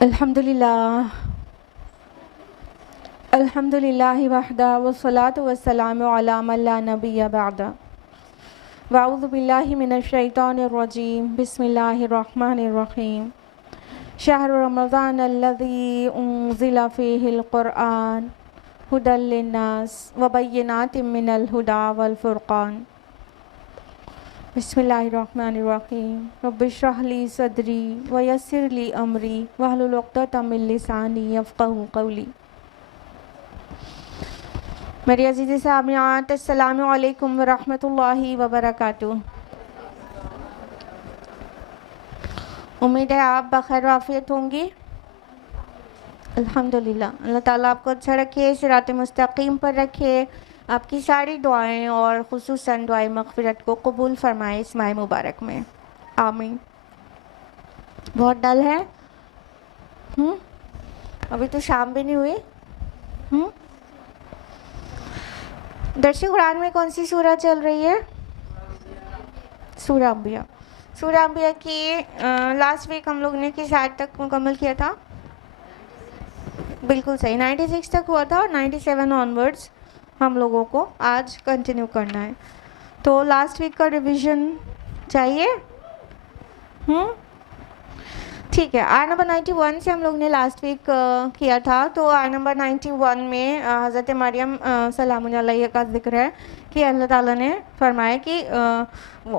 الحمدللہ الحمدللہ وحدہ والصلاة والسلام علی من لا نبی بعد واعوذ باللہ من الشیطان الرجیم بسم اللہ الرحمن الرحیم شہر رمضان الذی انزل فیہ القرآن ھدی للناس وبینات من الھدی والفرقان بسم اللہ الرحمن الرحیم رب اشرح لی صدری ویسر لی امری واحلل عقدۃ من لسانی یفقہوا قولی۔ میری عزیزی سامعات، السلام علیکم ورحمۃ اللہ وبرکاتہ۔ امید ہے آپ بخیر وعافیت ہوں گی۔ الحمدللہ، اللہ تعالیٰ آپ کو اچھا رکھے، صراط مستقیم پر رکھے، آپ کی ساری دعائیں اور خصوصاً دعائیں مغفرت کو قبول فرمائے اس ماہ مبارک میں، آمین۔ بہت ڈل ہے؟ ابھی تو شام بھی نہیں ہوئی۔ درس قرآن میں کون سی سورہ چل رہی ہے؟ سورہ انبیاء۔ سورہ انبیاء کی لاسٹ ویک ہم لوگ نے کس آیت تک مکمل کیا تھا؟ بالکل صحیح، 96 تک ہوا تھا اور 97 آنورڈز ہم لوگوں کو آج کنٹینیو کرنا ہے۔ تو لاسٹ ویک کا ریویژن چاہیے؟ ٹھیک ہے، آیت نمبر 91 سے ہم لوگ نے لاسٹ ویک کیا تھا۔ تو آیت نمبر 91 میں حضرت مریم سلام علیہ کا ذکر ہے کہ اللہ تعالیٰ نے فرمایا کہ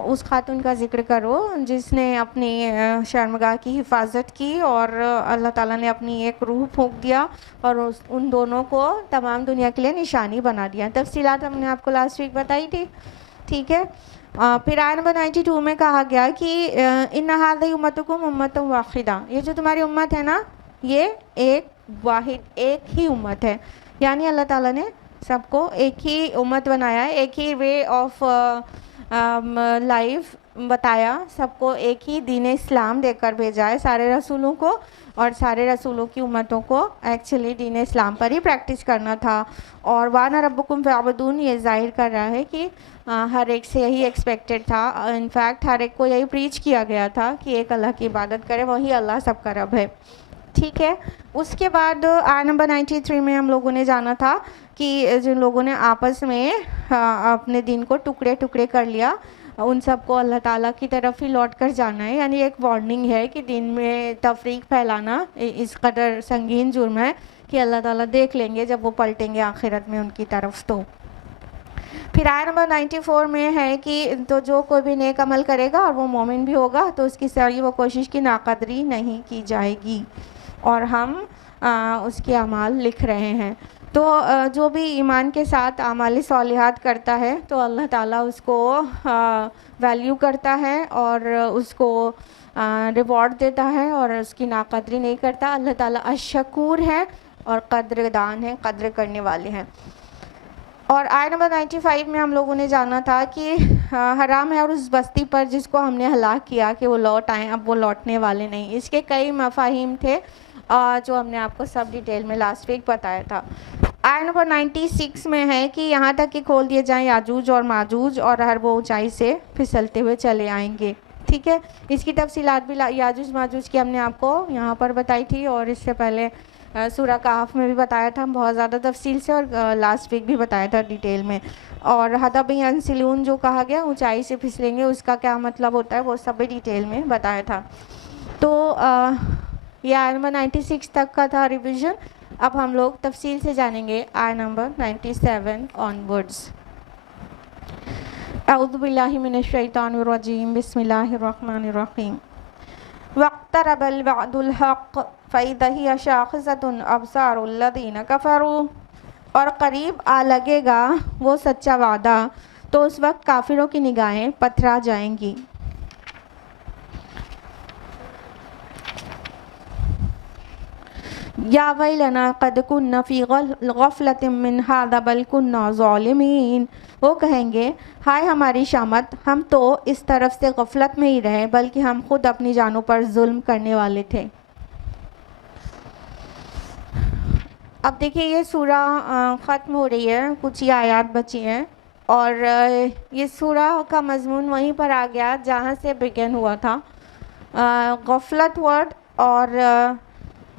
اس خاتون کا ذکر کرو جس نے اپنی شرمگاہ کی حفاظت کی اور اللہ تعالیٰ نے اپنی ایک روح پھونک دیا اور ان دونوں کو تمام دنیا کے لیے نشانی بنا دیا۔ تفصیلات ہم نے آپ کو لاسٹ ویک بتائی تھی، ٹھیک ہے۔ پھر آیت نمبر 92 میں کہا گیا کہ ان ھذہ امتکم امۃ واحدہ، یہ جو تمہاری امت ہے نا، یہ ایک واحد ایک ہی امت ہے، یعنی اللہ تعالیٰ نے سب کو ایک ہی امت بنایا ہے، ایک ہی وے آف لائف بتایا، سب کو ایک ہی دین اسلام دے کر بھیجا ہے سارے رسولوں کو، اور سارے رسولوں کی امتوں کو ایکچولی دین اسلام پر ہی پریکٹس کرنا تھا۔ اور وَأَنَا رَبُّكُمْ فَاعْبُدُونِ یہ ظاہر کر رہا ہے کہ ہر ایک سے یہی ایکسپیکٹڈ تھا، انفیکٹ ہر ایک کو یہی پریچ کیا گیا تھا کہ ایک اللہ کی عبادت کرے، وہی اللہ سب کا رب ہے، ٹھیک ہے۔ اس کے بعد آیت نمبر 93 میں ہم لوگوں نے جانا تھا کہ جن لوگوں نے آپس میں اپنے دین کو ٹکڑے ٹکڑے کر لیا، ان سب کو اللہ تعالیٰ کی طرف ہی لوٹ کر جانا ہے، یعنی ایک وارننگ ہے کہ دین میں تفریق پھیلانا اس قدر سنگین جرم ہے کہ اللہ تعالیٰ دیکھ لیں گے جب وہ پلٹیں گے آخرت میں ان کی طرف۔ تو پھر آیت نمبر 94 میں ہے کہ تو جو کوئی بھی نیک عمل کرے گا اور وہ مومن بھی ہوگا تو اس کی ساری وہ کوشش کی ناقدری نہیں کی جائے گی، اور ہم اس کے اعمال لکھ رہے ہیں۔ تو جو بھی ایمان کے ساتھ اعمال صالحات کرتا ہے تو اللہ تعالیٰ اس کو ویلیو کرتا ہے اور اس کو ریوارڈ دیتا ہے اور اس کی ناقدری نہیں کرتا۔ اللہ تعالیٰ الشکور ہے اور قدردان ہے، قدر کرنے والے ہیں۔ اور آیت نمبر 95 میں ہم لوگوں نے جانا تھا کہ حرام ہے اور اس بستی پر جس کو ہم نے ہلاک کیا کہ وہ لوٹ آئیں، اب وہ لوٹنے والے نہیں۔ اس کے کئی مفاہیم تھے جو ہم نے آپ کو سب ڈیٹیل میں لاسٹ ویک بتایا تھا۔ آیت نمبر 96 میں ہے کہ یہاں تک کہ کھول دیے جائیں یاجوج اور ماجوج اور ہر وہ اونچائی سے پھسلتے ہوئے چلے آئیں گے، ٹھیک ہے۔ اس کی تفصیلات بھی یاجوج ماجوج کی ہم نے آپ کو یہاں پر بتائی تھی، اور اس سے پہلے سورہ کہف میں بھی بتایا تھا بہت زیادہ تفصیل سے، اور لاسٹ ویک بھی بتایا تھا ڈیٹیل میں۔ اور حدب ینسلون جو کہا گیا اونچائی سے پھسلیں گے، اس کا کیا مطلب ہوتا ہے وہ سب بھی ڈیٹیل میں بتایا تھا۔ تو یہ آیت نمبر 96 تک کا تھا ریویژن۔ اب ہم لوگ تفصیل سے جانیں گے آیت نمبر 97 آنورڈز۔ اعوذ باللہ من الشیطان الرجیم، بسم اللہ الرحمن الرحیم۔ واقترب الوعد الحق فإذا هي شاخصة أبصار الذين كفروا، اور قریب آ لگے گا وہ سچا وعدہ تو اس وقت کافروں کی نگاہیں پتھرا جائیں گی۔ یا ویلنا قد کنا فی غفلۃ من ھذا بل کنا ظالمین، وہ کہیں گے ہائے ہماری شامت، ہم تو اس طرف سے غفلت میں ہی رہے بلکہ ہم خود اپنی جانوں پر ظلم کرنے والے تھے۔ اب دیکھیے یہ سورہ ختم ہو رہی ہے، کچھ ہی آیات بچی ہیں، اور یہ سورہ کا مضمون وہیں پر آ گیا جہاں سے بگن ہوا تھا۔ غفلت ورڈ اور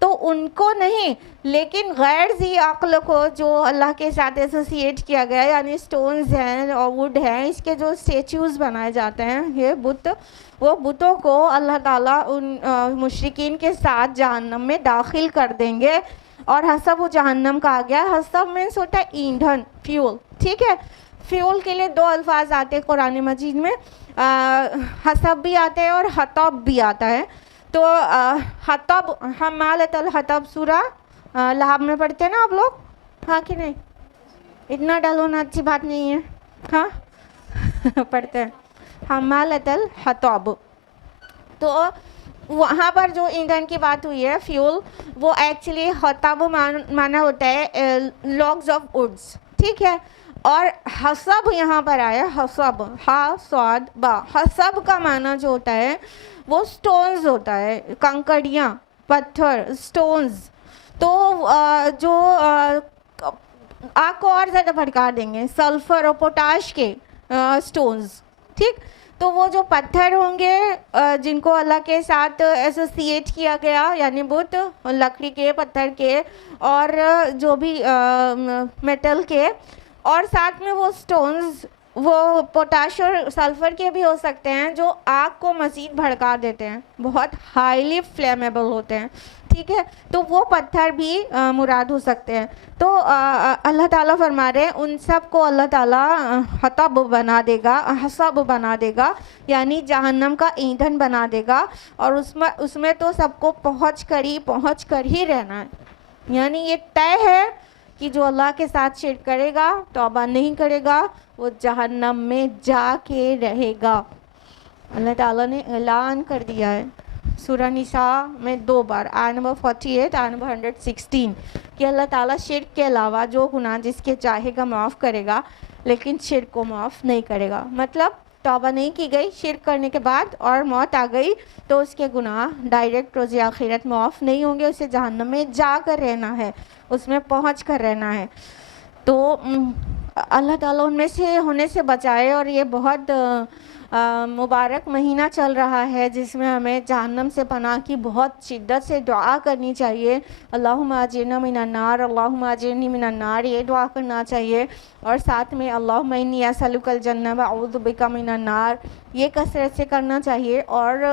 تو ان کو نہیں، لیکن غیر ذی عقل کو جو اللہ کے ساتھ ایسوسیٹ کیا گیا، یعنی سٹونز ہیں اور ووڈ ہیں، اس کے جو اسٹیچوز بنائے جاتے ہیں، یہ بت، وہ بتوں کو اللہ تعالیٰ ان مشرکین کے ساتھ جہنم میں داخل کر دیں گے. اور حسب وہ جہنم کا آ گیا. حسب مینس ہوتا ہے ایندھن، فیول. ٹھیک ہے، فیول کے لیے 2 الفاظ آتے ہیں قرآن مجید میں، حسب بھی آتے ہیں اور حطب بھی آتا ہے. تو حطب، حمالۃ الحطب، سورہ لہب میں پڑھتے ہیں نا آپ لوگ، ہاں کہ نہیں؟ اتنا ڈل ہونا اچھی بات نہیں ہے. ہاں پڑھتے ہیں حمالۃ الحطب. تو وہاں پر جو ایندھن کی بات ہوئی ہے، فیول، وہ ایکچولی حطب مانا ہوتا ہے لاگز آف وڈس. ٹھیک ہے، اور حسب یہاں پر آیا، حسب، ہا صاد با. حسب کا معنی جو ہوتا ہے وہ سٹونز ہوتا ہے، کنکڑیاں، پتھر، سٹونز. تو جو آگ کو اور زیادہ بھڑکا دیں گے، سلفر اور پوٹاش کے سٹونز. ٹھیک، تو وہ جو پتھر ہوں گے جن کو اللہ کے ساتھ ایسوسیٹ کیا گیا، یعنی بت لکڑی کے، پتھر کے، اور جو بھی میٹل کے، اور ساتھ میں وہ سٹونز، وہ پوٹاش اور سلفر کے بھی ہو سکتے ہیں، جو آگ کو مزید بھڑکا دیتے ہیں، بہت ہائیلی فلیمیبل ہوتے ہیں. ٹھیک ہے، تو وہ پتھر بھی مراد ہو سکتے ہیں. تو اللہ تعالیٰ فرما رہے ہیں ان سب کو اللہ تعالیٰ حطب بنا دے گا، حسب بنا دے گا، یعنی جہنم کا ایندھن بنا دے گا. اور اس میں تو سب کو پہنچ کر ہی رہنا ہے. یعنی یہ طے ہے کہ جو اللہ کے ساتھ شرک کرے گا، توبہ نہیں کرے گا، وہ جہنم میں جا کے رہے گا. اللہ تعالیٰ نے اعلان کر دیا ہے سورہ نساء میں 2 بار، آیت نمبر 48، آیت نمبر 116، کہ اللہ تعالیٰ شرک کے علاوہ جو گناہ جس کے چاہے گا معاف کرے گا، لیکن شرک کو معاف نہیں کرے گا. مطلب توبہ نہیں کی گئی شرک کرنے کے بعد اور موت آ گئی تو اس کے گناہ ڈائریکٹ روز آخرت معاف نہیں ہوں گے، اسے جہنم میں جا کر رہنا ہے، اس میں پہنچ کر رہنا ہے. تو اللہ تعالیٰ ان میں سے ہونے سے بچائے. اور یہ بہت مبارک مہینہ چل رہا ہے جس میں ہمیں جہنم سے پناہ کی بہت شدت سے دعا کرنی چاہیے. اللہم اجرنا من النار، اللہم اجرنی من النار، یہ دعا کرنا چاہیے. اور ساتھ میں اللہم انی اسألک الجنہ واعوذ بک من النار، یہ کثرت سے کرنا چاہیے. اور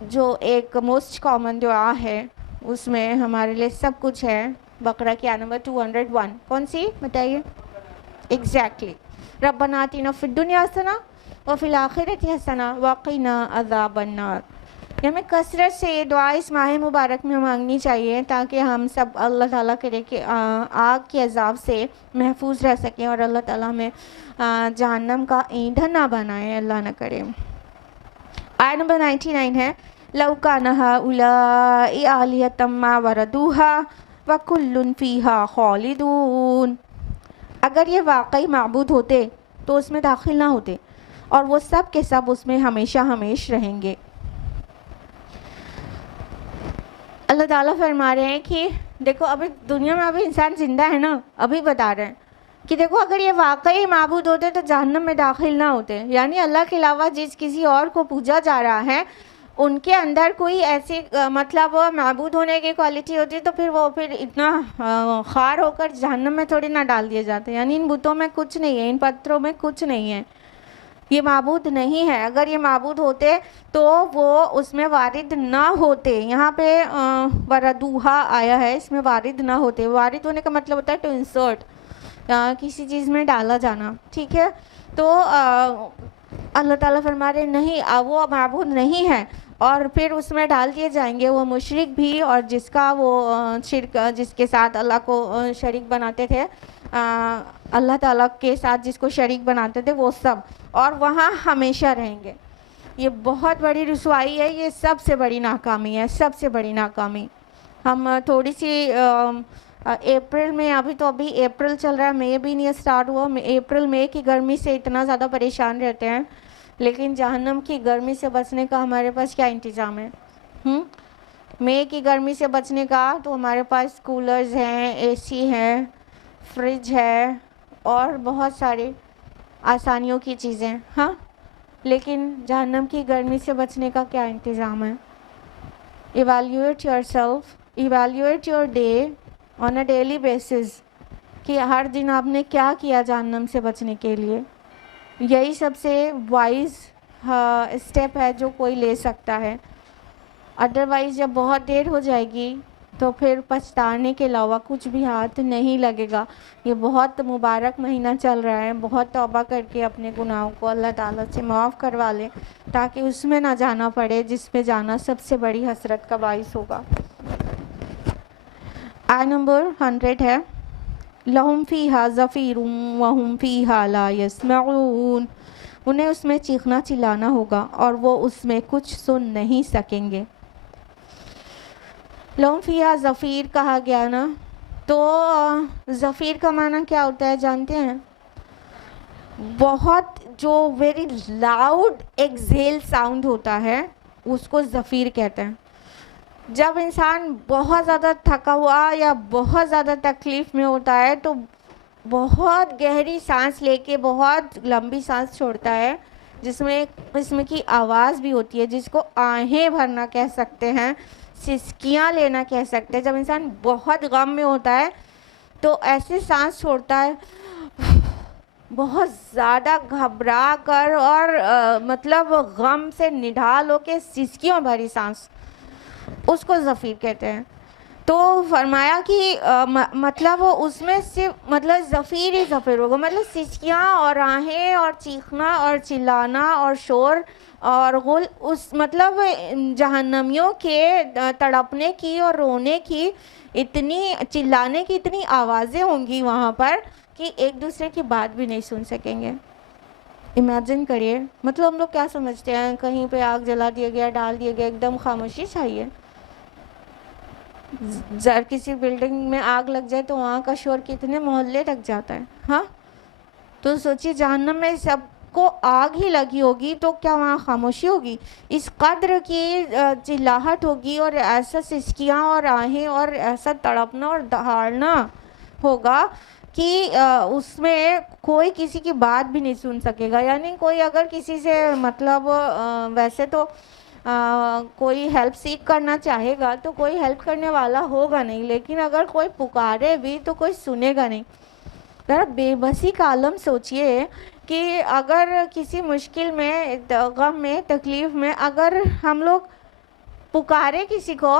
جو ایک موسٹ کامن دعا ہے اس میں ہمارے لیے سب کچھ ہے، بقرہ کی آیت نمبر 201. کون سی بتائیے؟ ایگزیکٹلی، ربنا آتنا فی الدنیا حسنہ وفی الآخرۃ حسنہ وقنا عذاب النار. ہمیں کثرت سے یہ دعا اس ماہ مبارک میں مانگنی چاہیے تاکہ ہم سب اللہ تعالیٰ کرے کہ آگ کے عذاب سے محفوظ رہ سکیں اور اللہ تعالیٰ ہمیں جہنم کا ایندھن نہ بنائے، اللہ نہ کرے. آیت نمبر 99 ہے، لو کان ہؤلاء آلہۃ ما وردوها وکل فیہا خالدون. اگر یہ واقعی معبود ہوتے تو اس میں داخل نہ ہوتے اور وہ سب کے سب اس میں ہمیشہ ہمیش رہیں گے. اللہ تعالیٰ فرما رہے ہیں کہ دیکھو ابھی دنیا میں ابھی انسان زندہ ہے نا، ابھی بتا رہے ہیں کہ دیکھو اگر یہ واقعی معبود ہوتے تو جہنم میں داخل نہ ہوتے. یعنی اللہ کے علاوہ جس کسی اور کو پوجا جا رہا ہے ان کے اندر کوئی ایسی مطلب معبود ہونے کی کوالٹی ہوتی تو پھر وہ اتنا خار ہو کر جہنم میں تھوڑی نہ ڈال دیے جاتے. یعنی ان بتوں میں کچھ نہیں ہے، ان پتھروں میں کچھ نہیں ہے، یہ معبود نہیں ہے. اگر یہ معبود ہوتے تو وہ اس میں وارد نہ ہوتے. یہاں پہ وردوہا آیا ہے، اس میں وارد نہ ہوتے. وارد ہونے کا مطلب ہوتا ہے ٹو انسرٹ، کسی چیز میں ڈالا جانا. ٹھیک ہے، تو اللہ تعالیٰ فرما رہے نہیں، وہ معبود نہیں ہے اور پھر اس میں ڈال دیے جائیں گے وہ مشرک بھی اور جس کا وہ شرک، جس کے ساتھ اللہ کو شریک بناتے تھے، اللہ تعالیٰ کے ساتھ جس کو شریک بناتے تھے وہ سب، اور وہاں ہمیشہ رہیں گے. یہ بہت بڑی رسوائی ہے، یہ سب سے بڑی ناکامی ہے، سب سے بڑی ناکامی. ہم تھوڑی سی اپریل میں، ابھی اپریل چل رہا ہے، مئی بھی نہیں اسٹارٹ ہوا، اپریل مئی کی گرمی سے اتنا زیادہ پریشان رہتے ہیں، لیکن جہنم کی گرمی سے بچنے کا ہمارے پاس کیا انتظام ہے؟ مئی کی گرمی سے بچنے کا تو ہمارے پاس کولرز ہیں، اے سی ہے، فریج ہے اور بہت ساری آسانیوں کی چیزیں. ہاں، لیکن جہنم کی گرمی سے بچنے کا کیا انتظام ہے؟ evaluate yourself, evaluate your day on a daily basis کہ ہر دن آپ نے کیا کیا جہنم سے بچنے کے لیے. یہی سب سے وائز اسٹیپ ہے جو کوئی لے سکتا ہے. ادروائز جب بہت دیر ہو جائے گی تو پھر پچھتانے کے علاوہ کچھ بھی ہاتھ نہیں لگے گا. یہ بہت مبارک مہینہ چل رہا ہے, بہت توبہ کر کے اپنے گناہوں کو اللہ تعالیٰ سے معاف کروا لیں تاکہ اس میں نہ جانا پڑے جس پہ جانا سب سے بڑی حسرت کا باعث ہوگا. آیت نمبر 100 ہے لہم فیہا زفیر وہم فیہا لا یسمعون. انہیں اس میں چیخنا چلانا ہوگا اور وہ اس میں کچھ سن نہیں سکیں گے. لہم فیہا زفیر کہا گیا نا, تو زفیر کا معنی کیا ہوتا ہے جانتے ہیں؟ بہت جو ویری لاؤڈ ایکزیل ساؤنڈ ہوتا ہے اس کو زفیر کہتے ہیں. جب انسان بہت زیادہ تھکا ہوا یا بہت زیادہ تکلیف میں ہوتا ہے تو بہت گہری سانس لے کے بہت لمبی سانس چھوڑتا ہے, جس میں ایک قسم کی آواز بھی ہوتی ہے جس کو آہیں بھرنا کہہ سکتے ہیں, سسکیاں لینا کہہ سکتے ہیں. جب انسان بہت غم میں ہوتا ہے تو ایسے سانس چھوڑتا ہے بہت زیادہ گھبرا کر اور مطلب غم سے نڈھال ہو کے سسکیوں بھری سانس, اس کو زفیر کہتے ہیں. تو فرمایا کہ مطلب اس میں صرف مطلب زفیر ہی زفیر ہوگا, مطلب سسکیاں اور آہیں اور چیخنا اور چلانا اور شور اور غل, اس مطلب جہنمیوں کے تڑپنے کی اور رونے کی اتنی چلانے کی اتنی آوازیں ہوں گی وہاں پر کہ ایک دوسرے کی بات بھی نہیں سن سکیں گے. امیجن کریے, مطلب ہم لوگ کیا سمجھتے ہیں کہیں پہ آگ جلا دیا گیا, ڈال دیا گیا, ایک دم خاموشی چاہیے. کسی بلڈنگ میں آگ لگ جائے تو وہاں کا شور کتنے محلے تک جاتا ہے. ہاں تو سوچیے جہنم میں سب کو آگ ہی لگی ہوگی تو کیا وہاں خاموشی ہوگی؟ اس قدر کی چلاہٹ ہوگی اور ایسا سسکیاں اور آہیں اور ایسا تڑپنا اور دہاڑنا ہوگا کہ اس میں کوئی کسی کی بات بھی نہیں سن سکے گا. یعنی کوئی اگر کسی سے مطلب ویسے تو کوئی ہیلپ سیک کرنا چاہے گا تو کوئی ہیلپ کرنے والا ہوگا نہیں, لیکن اگر کوئی پکارے بھی تو کوئی سنے گا نہیں. ذرا بے بسی کا عالم سوچئے کہ اگر کسی مشکل میں, غم میں, تکلیف میں اگر ہم لوگ پکارے کسی کو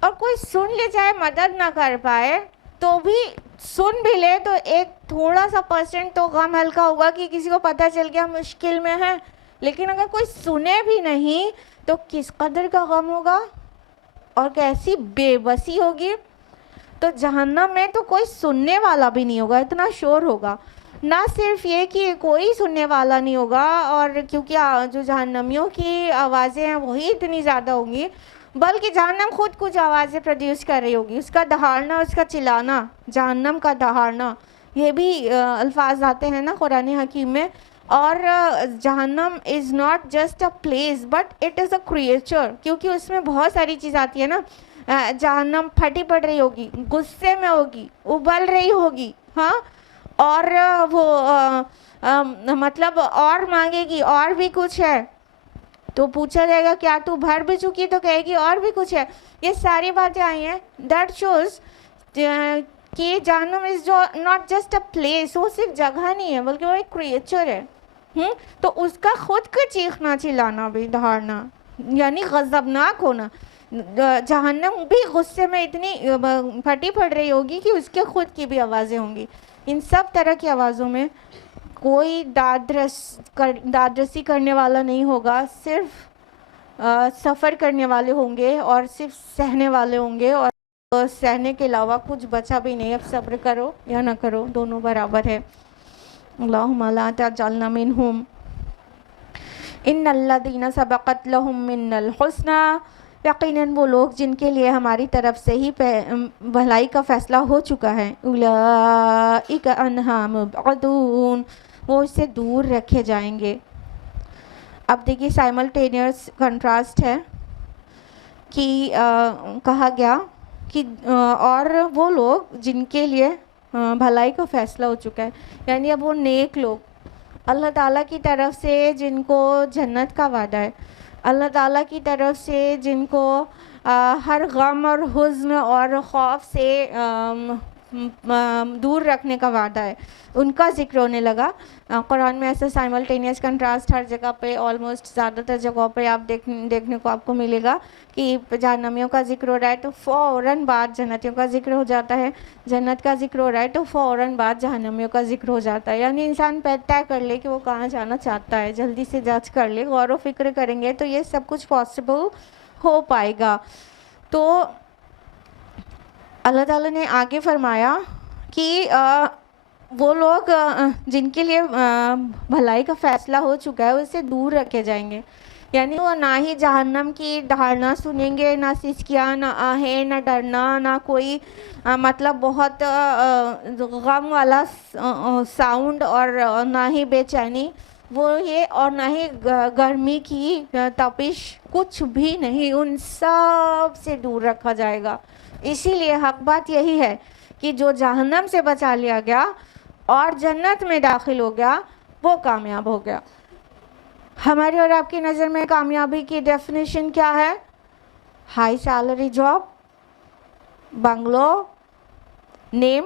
اور کوئی سن لے جائے, مدد نہ کر پائے تو بھی سن بھی لے تو ایک تھوڑا سا % تو غم ہلکا ہوگا کہ کسی کو پتہ چل گیا مشکل میں ہے. لیکن اگر کوئی سنے بھی نہیں تو کس قدر کا غم ہوگا اور کیسی بے بسی ہوگی. تو جہنم میں تو کوئی سننے والا بھی نہیں ہوگا, اتنا شور ہوگا. نہ صرف یہ کہ کوئی سننے والا نہیں ہوگا, اور کیونکہ جو جہنمیوں کی آوازیں ہیں وہی اتنی زیادہ ہوں گی, بلکہ جہنم خود کچھ آوازیں پروڈیوس کر رہی ہوگی. اس کا دہاڑنا, اس کا چلانا, جہنم کا دہاڑنا, یہ بھی الفاظ آتے ہیں نا قرآن حکیم میں. اور جہنم is not just a place but it is a creature, کیونکہ اس میں بہت ساری چیز آتی ہے نا. جہنم پھٹی پڑ رہی ہوگی, غصے میں ہوگی, ابل رہی ہوگی, ہاں, اور وہ مطلب اور مانگے گی اور بھی کچھ ہے. تو پوچھا جائے گا کیا تو بھر بھی چکی, تو کہے گی اور بھی کچھ ہے. یہ ساری باتیں آئی ہیں. دیٹ شوز کہ جہنم از جو ناٹ جسٹ اے پلیس, وہ صرف جگہ نہیں ہے بلکہ وہ ایک کریچر ہے. تو اس کا خود کا چیخنا چلانا بھی, دہاڑنا, یعنی غضبناک ہونا. جہنم بھی غصے میں اتنی پھٹی پڑ رہی ہوگی کہ اس کے خود کی بھی آوازیں ہوں گی. ان سب طرح کی آوازوں میں کوئی داد رسی کرنے والا نہیں ہوگا, صرف سفر کرنے والے ہوں گے اور صرف سہنے والے ہوں گے, اور سہنے کے علاوہ کچھ بچا بھی نہیں. اب صبر کرو یا نہ کرو دونوں برابر ہے. اللہم لا تجعلنا منہم ان الذین سبقت لہم من الحسنی, یقیناً وہ لوگ جن کے لیے ہماری طرف سے ہی بھلائی کا فیصلہ ہو چکا ہے. اولئک عنہا مبعدون, وہ اس سے دور رکھے جائیں گے. اب دیکھیے سائملٹینیس کنٹراسٹ ہے کہ کہا گیا کہ اور وہ لوگ جن کے لیے بھلائی کا فیصلہ ہو چکا ہے, یعنی اب وہ نیک لوگ اللہ تعالیٰ کی طرف سے جن کو جنت کا وعدہ ہے, اللہ تعالیٰ کی طرف سے جن کو ہر غم اور حزن اور خوف سے دور رکھنے کا وعدہ ہے، ان کا ذکر ہونے لگا۔ قرآن میں ایسا سائملٹینیس کنٹراسٹ ہر جگہ پہ، آلموسٹ زیادہ تر جگہوں پہ آپ دیکھنے کو آپ کو ملے گا کہ جہنمیوں کا ذکر ہو رہا ہے تو فوراً بعد جنتیوں کا ذکر ہو جاتا ہے، جنت کا ذکر ہو رہا ہے تو فوراً بعد جہنمیوں کا ذکر ہو جاتا ہے۔ یعنی انسان طے کر لے کہ وہ کہاں جانا چاہتا ہے، جلدی سے جج کر لے، غور و فکر کریں گے تو یہ سب کچھ پاسبل ہو پائے گا۔ تو اللہ تعالیٰ نے آگے فرمایا کہ وہ لوگ جن کے لیے بھلائی کا فیصلہ ہو چکا ہے اس سے دور رکھے جائیں گے، یعنی وہ نہ ہی جہنم کی دھارنا سنیں گے، نہ سسکیاں، نہ آہیں، نہ ڈرنا، نہ کوئی مطلب بہت غم والا ساؤنڈ، اور نہ ہی بے چینی وہ یہ، اور نہ ہی گرمی کی تپش، کچھ بھی نہیں، ان سب سے دور رکھا جائے گا۔ اسی لیے حق بات یہی ہے کہ جو جہنم سے بچا لیا گیا اور جنت میں داخل ہو گیا وہ کامیاب ہو گیا۔ ہماری اور آپ کی نظر میں کامیابی کی ڈیفینیشن کیا ہے؟ ہائی سیلری جاب، بنگلو، نیم،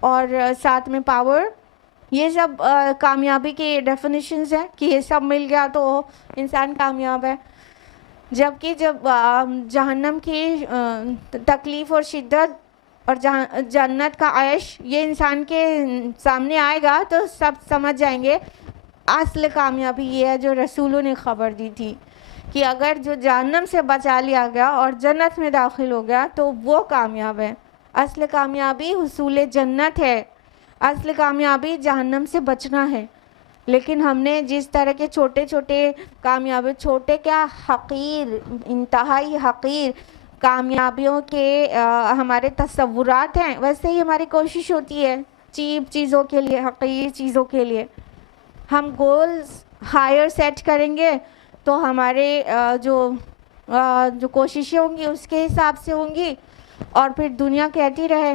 اور ساتھ میں پاور، یہ سب کامیابی کی ڈیفینیشنز ہیں کہ یہ سب مل گیا تو انسان کامیاب ہے۔ جبکہ جب جہنم کی تکلیف اور شدت اور جنت کا عیش یہ انسان کے سامنے آئے گا تو سب سمجھ جائیں گے اصل کامیابی یہ ہے جو رسولوں نے خبر دی تھی کہ اگر جو جہنم سے بچا لیا گیا اور جنت میں داخل ہو گیا تو وہ کامیاب ہے۔ اصل کامیابی حصول جنت ہے، اصل کامیابی جہنم سے بچنا ہے۔ لیکن ہم نے جس طرح کے چھوٹے چھوٹے کامیابی، چھوٹے کیا، حقیر، انتہائی حقیر کامیابیوں کے ہمارے تصورات ہیں، ویسے ہی ہماری کوشش ہوتی ہے چیپ چیزوں کے لیے، حقیر چیزوں کے لیے۔ ہم گولز ہائر سیٹ کریں گے تو ہمارے جو کوششیں ہوں گی اس کے حساب سے ہوں گی، اور پھر دنیا کہتی رہے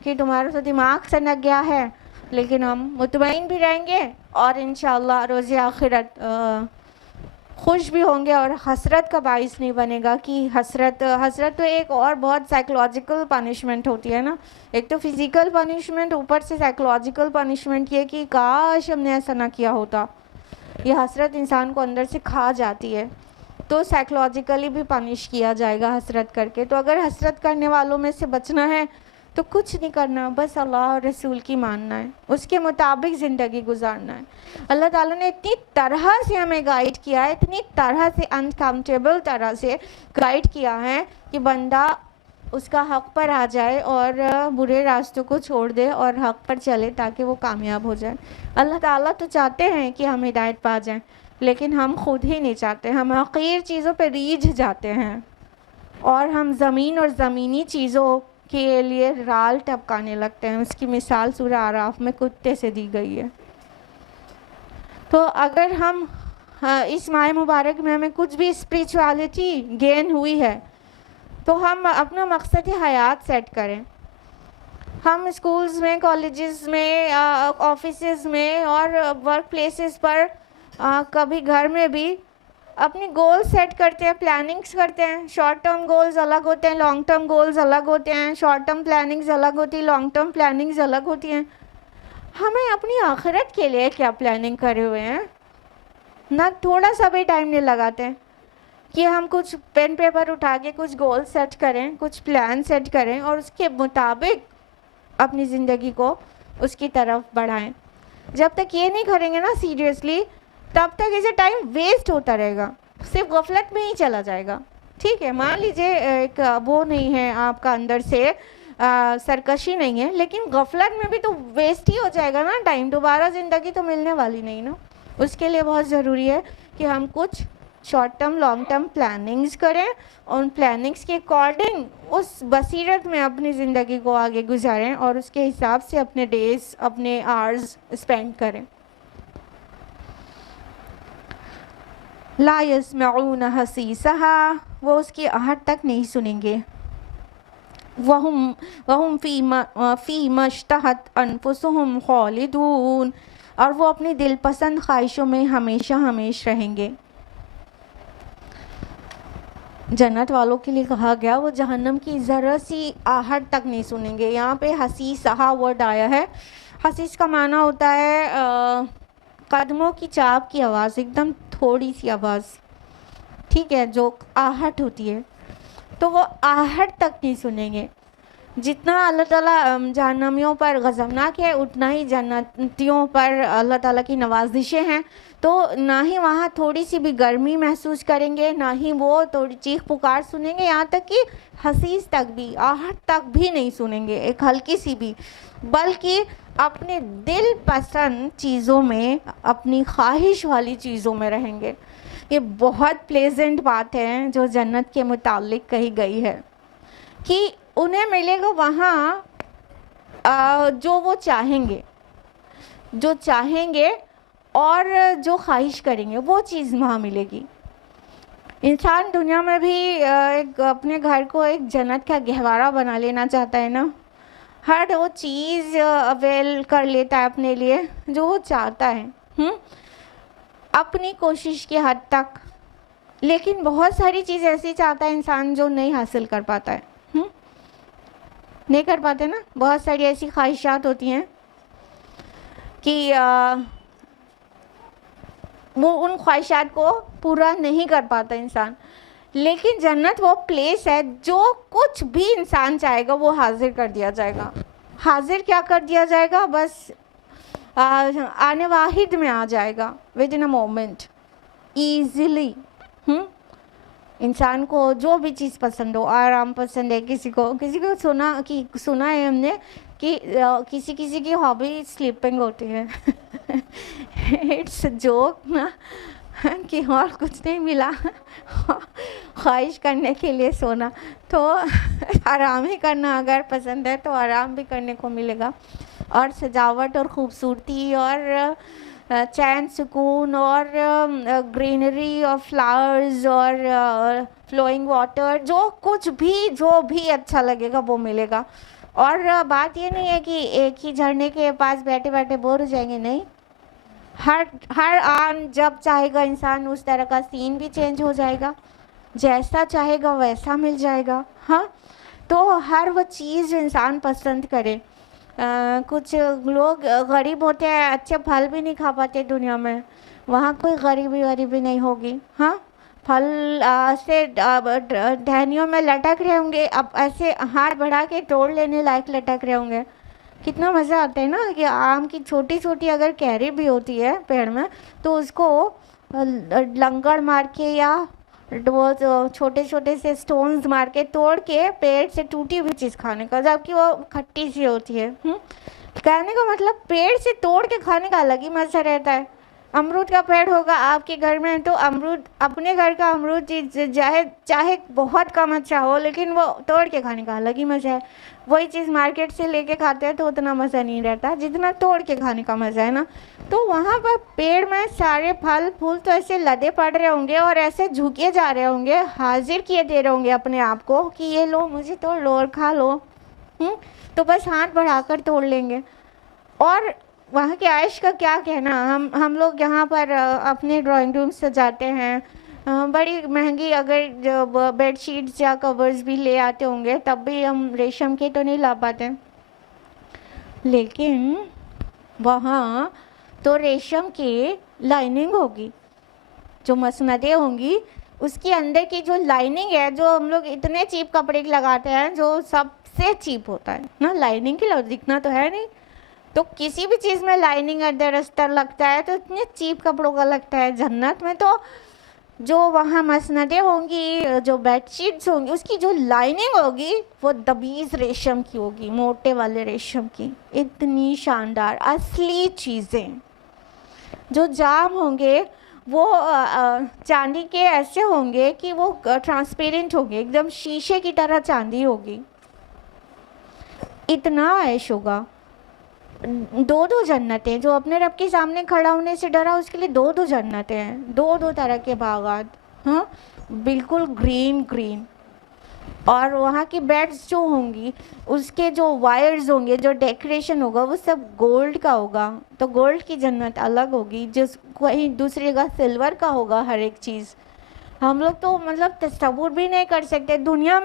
کہ تمہارا تو دماغ سنک گیا ہے، لیکن ہم مطمئن بھی رہیں گے اور انشاءاللہ روز آخرت خوش بھی ہوں گے، اور حسرت کا باعث نہیں بنے گا کہ حسرت تو ایک اور بہت سائیکولوجیکل پنشمنٹ ہوتی ہے نا، ایک تو فزیکل پنشمنٹ، اوپر سے سائیکولوجیکل پنشمنٹ یہ کہ کاش ہم نے ایسا نہ کیا ہوتا۔ یہ حسرت انسان کو اندر سے کھا جاتی ہے، تو سائیکولوجیکلی بھی پنش کیا جائے گا حسرت کر کے۔ تو اگر حسرت کرنے والوں میں سے بچنا ہے تو کچھ نہیں کرنا، بس اللہ اور رسول کی ماننا ہے، اس کے مطابق زندگی گزارنا ہے۔ اللہ تعالیٰ نے اتنی طرح سے ہمیں گائیڈ کیا ہے، اتنی طرح سے انکاؤنٹیبل طرح سے گائیڈ کیا ہے کہ بندہ اس کا حق پر آ جائے اور برے راستوں کو چھوڑ دے اور حق پر چلے تاکہ وہ کامیاب ہو جائے۔ اللہ تعالیٰ تو چاہتے ہیں کہ ہم ہدایت پا جائیں، لیکن ہم خود ہی نہیں چاہتے، ہم حقیر چیزوں پہ ریجھ جاتے ہیں اور ہم زمین اور زمینی چیزوں کے لیے رال ٹپکانے لگتے ہیں۔ اس کی مثال سورہ اعراف میں کتے سے دی گئی ہے۔ تو اگر ہم اس ماہ مبارک میں ہمیں کچھ بھی اسپریچوالٹی گین ہوئی ہے تو ہم اپنا مقصد حیات سیٹ کریں۔ ہم اسکولز میں، کالجز میں، آفیسز میں اور ورک پلیسز پر، کبھی گھر میں بھی اپنی گول سیٹ کرتے ہیں، پلاننگز کرتے ہیں۔ شارٹ ٹرم گولز الگ ہوتے ہیں، لانگ ٹرم گولز الگ ہوتے ہیں، شارٹ ٹرم پلاننگز الگ ہوتی ہیں، لانگ ٹرم پلاننگز الگ ہوتی ہیں۔ ہمیں اپنی آخرت کے لیے کیا پلاننگ کرے ہوئے ہیں؟ نہ تھوڑا سا بھی ٹائم نہیں لگاتے ہیں کہ ہم کچھ پین پیپر اٹھا کے کچھ گول سیٹ کریں، کچھ پلان سیٹ کریں اور اس کے مطابق اپنی زندگی کو اس کی طرف بڑھائیں۔ جب تک یہ نہیں کریں گے نا سیریسلی، تب تک اسے ٹائم ویسٹ ہوتا رہے گا، صرف غفلت میں ہی چلا جائے گا۔ ٹھیک ہے، مان لیجئے ایک وہ نہیں ہے آپ کا اندر سے، سرکشی نہیں ہے، لیکن غفلت میں بھی تو ویسٹ ہی ہو جائے گا نا ٹائم، دوبارہ زندگی تو ملنے والی نہیں نا۔ اس کے لیے بہت ضروری ہے کہ ہم کچھ short term, long term plannings کریں، اور ان پلاننگز کے اکارڈنگ اس بصیرت میں اپنی زندگی کو آگے گزاریں اور اس کے حساب سے اپنے ڈیز، اپنے آورز اسپینڈ کریں۔ لا يسمعون حسیسها، وہ اس کی آہٹ تک نہیں سنیں گے۔ وَهُمْ فِي مَا اشْتَهَتْ أَنفُسُهُمْ خَالِدُونَ، اور وہ اپنی دل پسند خواہشوں میں ہمیشہ ہمیشہ رہیں گے۔ جنت والوں کے لیے کہا گیا وہ جہنم کی ذرا سی آہٹ تک نہیں سنیں گے۔ یہاں پہ حسیسہ ورڈ آیا ہے۔ حسیس کا معنی ہوتا ہے قدموں کی چاپ کی آواز، ایک دم تھوڑی سی آواز، ٹھیک ہے، جو آہٹ ہوتی ہے، تو وہ آہٹ تک نہیں سنیں گے۔ جتنا اللہ تعالیٰ جہنمیوں پر غضبناک ہے، اتنا ہی جنتیوں پر اللہ تعالیٰ کی نوازشیں ہیں۔ تو نہ ہی وہاں تھوڑی سی بھی گرمی محسوس کریں گے، نہ ہی وہ تھوڑی چیخ پکار سنیں گے، یہاں تک کہ حسیس تک بھی، آہٹ تک بھی نہیں سنیں گے، ایک ہلکی سی بھی، بلکہ اپنے دل پسند چیزوں میں، اپنی خواہش والی چیزوں میں رہیں گے۔ یہ بہت پلیزنٹ بات ہے جو جنت کے متعلق کہی گئی ہے کہ انہیں ملے گا وہاں جو وہ چاہیں گے، جو چاہیں گے اور جو خواہش کریں گے وہ چیز وہاں ملے گی۔ انسان دنیا میں بھی اپنے گھر کو ایک جنت کا گہوارہ بنا لینا چاہتا ہے نا، ہر وہ چیز اویل کر لیتا ہے اپنے لیے جو وہ چاہتا ہے، اپنی کوشش کی حد تک، لیکن بہت ساری چیز ایسی چاہتا ہے انسان جو نہیں حاصل کر پاتا ہے، نہیں کر پاتے نا۔ بہت ساری ایسی خواہشات ہوتی ہیں کہ وہ ان خواہشات کو پورا نہیں کر پاتا انسان، لیکن جنت وہ پلیس ہے جو کچھ بھی انسان چاہے گا وہ حاضر کر دیا جائے گا۔ حاضر کیا کر دیا جائے گا؟ بس آنے واحد میں آ جائے گا، within a moment, easily. انسان کو جو بھی چیز پسند ہو، آرام پسند ہے، کسی کو سنا ہے ہم نے کہ کسی کی ہابی سلیپنگ ہوتی ہے۔ اٹس جوک نا، کہ اور کچھ نہیں ملا خواہش کرنے کے لیے سونا، تو آرام ہی کرنا اگر پسند ہے تو آرام بھی کرنے کو ملے گا، اور سجاوٹ اور خوبصورتی اور چین سکون اور گرینری اور فلاورز اور فلوئنگ واٹر، جو کچھ بھی جو بھی اچھا لگے گا وہ ملے گا۔ اور بات یہ نہیں ہے کہ ایک ہی جھرنے کے پاس بیٹھے بیٹھے بور ہو جائیں گے، نہیں، ہر آن جب چاہے گا انسان اس طرح کا سین بھی چینج ہو جائے گا، جیسا چاہے گا ویسا مل جائے گا۔ ہاں، تو ہر وہ چیز جو انسان پسند کرے۔ کچھ لوگ غریب ہوتے ہیں، اچھے پھل بھی نہیں کھا پاتے دنیا میں، وہاں کوئی غریبی نہیں ہوگی۔ ہاں، پھل سے ٹہنیوں میں لٹک رہے ہوں گے، اب ایسے ہاتھ بڑھا کے توڑ لینے لائق لٹک رہے ہوں گے۔ کتنا مزہ آتا ہے نا کہ آم کی چھوٹی چھوٹی اگر کیری بھی ہوتی ہے پیڑ میں، تو اس کو لنگڑ مار کے یا وہ چھوٹے چھوٹے سے سٹونز مار کے توڑ کے پیڑ سے ٹوٹی ہوئی چیز کھانے کا، جبکہ وہ کھٹی سی ہوتی ہے۔ کہنے کا مطلب پیڑ سے توڑ کے کھانے کا الگ ہی مزہ رہتا ہے۔ امرود کا پیڑ ہوگا آپ کے گھر میں تو امرود، اپنے گھر کا امرود چاہے بہت کم اچھا ہو، لیکن وہ توڑ کے کھانے کا الگ ہی مزہ ہے۔ وہی چیز مارکیٹ سے لے کے کھاتے ہیں تو اتنا مزہ نہیں رہتا جتنا توڑ کے کھانے کا مزہ ہے نا۔ تو وہاں پر پیڑ میں سارے پھل پھول تو ایسے لدے پڑ رہے ہوں گے اور ایسے جھکے جا رہے ہوں گے، حاضر کیے دے رہے ہوں گے اپنے آپ کو کہ یہ لو، مجھے توڑ لو اور کھا لو۔ تو بس ہاتھ بڑھا کر توڑ لیں گے۔ اور وہاں کے عائش کا کیا کہنا، ہم لوگ یہاں پر اپنے ڈرائنگ روم سجاتے ہیں، بڑی مہنگی اگر بیڈ شیٹس یا کورز بھی لے آتے ہوں گے تب بھی ہم ریشم کے تو نہیں لا پاتے، لیکن وہاں تو ریشم کی لائننگ ہوگی، جو مسندیں ہوں گی اس کے اندر کی جو لائننگ ہے، جو ہم لوگ اتنے چیپ کپڑے لگاتے ہیں جو سب سے چیپ ہوتا ہے نا، لائننگ کی لفظ دکھنا تو ہے نہیں، تو کسی بھی چیز میں لائننگ ادر استر لگتا ہے تو اتنے چیپ کپڑوں کا لگتا ہے۔ جنت میں تو جو وہاں مسندیں ہوں گی، جو بیڈ شیٹس ہوں گی، اس کی جو لائننگ ہوگی وہ دبیز ریشم کی ہوگی، موٹے والے ریشم کی، اتنی شاندار اصلی چیزیں۔ جو جام ہوں گے وہ چاندی کے ایسے ہوں گے کہ وہ ٹرانسپیرنٹ ہوں گے، ایک دم شیشے کی طرح چاندی ہوگی، اتنا عیش ہوگا۔ دو جنتیں، جو اپنے رب کے سامنے کھڑا ہونے سے ڈرا اس کے لیے دو جنتیں ہیں، دو طرح کے باغات، ہاں، بالکل گرین گرین۔ اور وہاں کی بیڈس جو ہوں گی اس کے جو وائرز ہوں گے, جو ڈیکوریشن ہوگا وہ سب گولڈ کا ہوگا. تو گولڈ کی جنت الگ ہوگی, جس کوئی دوسری کا سلور کا ہوگا ہر ایک چیز. ہم لوگ تو مطلب تصور بھی نہیں کر سکتے. دنیا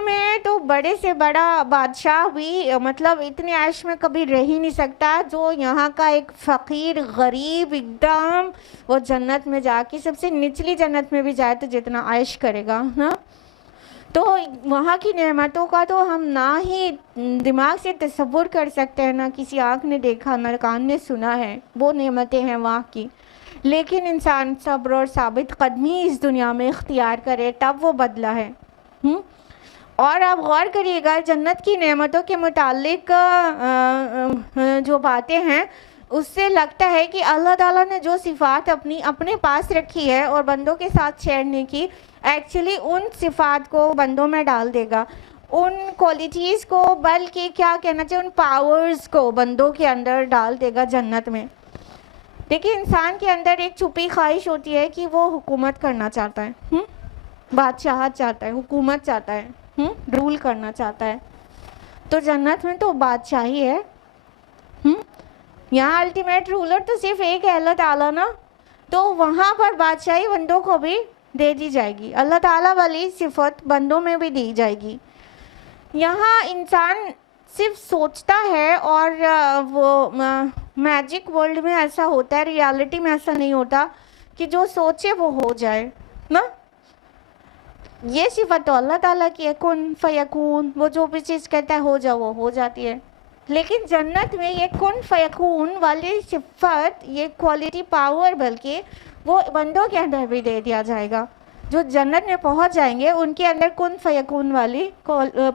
میں تو بڑے سے بڑا بادشاہ بھی مطلب اتنے عیش میں کبھی رہ ہی نہیں سکتا جو یہاں کا ایک فقیر غریب ایک دم وہ جنت میں جا کے سب سے نچلی جنت میں بھی جائے تو جتنا عیش کرے گا نا. تو وہاں کی نعمتوں کا تو ہم نہ ہی دماغ سے تصور کر سکتے ہیں, نہ کسی آنکھ نے دیکھا نہ کان نے سنا ہے. وہ نعمتیں ہیں وہاں کی. لیکن انسان صبر اور ثابت قدمی اس دنیا میں اختیار کرے تب وہ بدلہ ہے. اور آپ غور کریے گا جنت کی نعمتوں کے متعلق جو باتیں ہیں اس سے لگتا ہے کہ اللہ تعالیٰ نے جو صفات اپنے پاس رکھی ہے اور بندوں کے ساتھ شیئر نہیں کی, ایکچولی ان صفات کو بندوں میں ڈال دے گا, ان کوالٹیز کو, بلکہ کیا کہنا چاہیے ان پاورز کو بندوں کے اندر ڈال دے گا جنت میں. دیکھیے انسان کے اندر ایک چھپی خواہش ہوتی ہے کہ وہ حکومت کرنا چاہتا ہے, بادشاہت چاہتا ہے, حکومت چاہتا ہے, رول کرنا چاہتا ہے. تو جنت میں تو بادشاہی ہے. یہاں الٹیمیٹ رولر تو صرف ایک ہے اللہ تعالیٰ نا, تو وہاں پر بادشاہی بندوں کو بھی دے دی جائے گی. اللہ تعالیٰ والی صفت بندوں میں بھی دی جائے گی. یہاں انسان صرف سوچتا ہے اور وہ میجک ورلڈ میں ایسا ہوتا ہے, ریالٹی میں ایسا نہیں ہوتا کہ جو سوچے وہ ہو جائے نا. یہ صفت تو اللہ تعالیٰ کی ہے, کن فیکون, وہ جو بھی چیز کہتا ہے ہو جا وہ ہو جاتی ہے. لیکن جنت میں یہ کن فیکون والی صفت, یہ کوالٹی پاور بلکہ وہ بندوں کے اندر بھی دے دیا جائے گا. جو جنت میں پہنچ جائیں گے ان کے اندر کن فیکون والی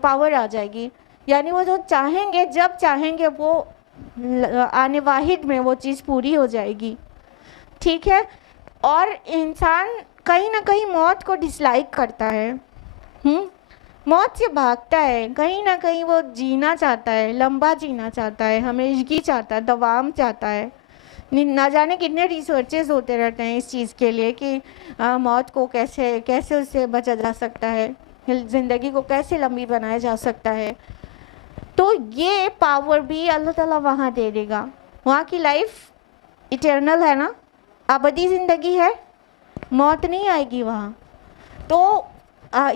پاور آ جائے گی. یعنی وہ جو چاہیں گے جب چاہیں گے وہ آنے واحد میں وہ چیز پوری ہو جائے گی. ٹھیک ہے. اور انسان کہیں نہ کہیں موت کو ڈس لائک کرتا ہے, موت سے بھاگتا ہے. کہیں نہ کہیں وہ جینا چاہتا ہے, لمبا جینا چاہتا ہے, ہمیشگی چاہتا ہے, دوام چاہتا ہے. نہ جانے کتنے ریسرچز ہوتے رہتے ہیں اس چیز کے لیے کہ موت کو کیسے اس سے بچا جا سکتا ہے, زندگی کو کیسے لمبی بنایا جا سکتا ہے. تو یہ پاور بھی اللہ تعالیٰ وہاں دے دے گا. وہاں کی لائف ایٹرنل ہے نا, ابدی زندگی ہے, موت نہیں آئے گی وہاں. تو